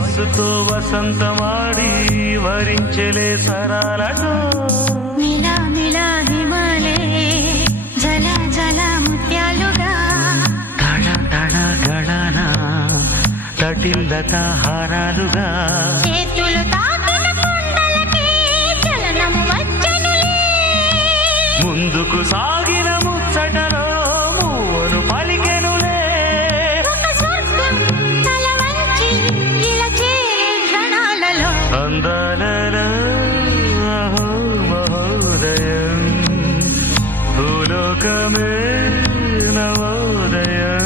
వయస్సుతో వసంతమాడి వరించలే సరాలతో మిలా మిలా హిమాలే జల జల ముత్యాలుగా తళ తళ గళన తటిల్లత హారాలుగా చేతులు తాకిన కొండలకే చలనం వచ్చనులే ముందుకు సాగిన ముచ్చటలో మూవను పలికెనులే ఒక స్వర్గం తల వంచి ఇలా చేరే క్షణాలలో అందాలలో అహో మహోదయం భూలోకమే నవోదయం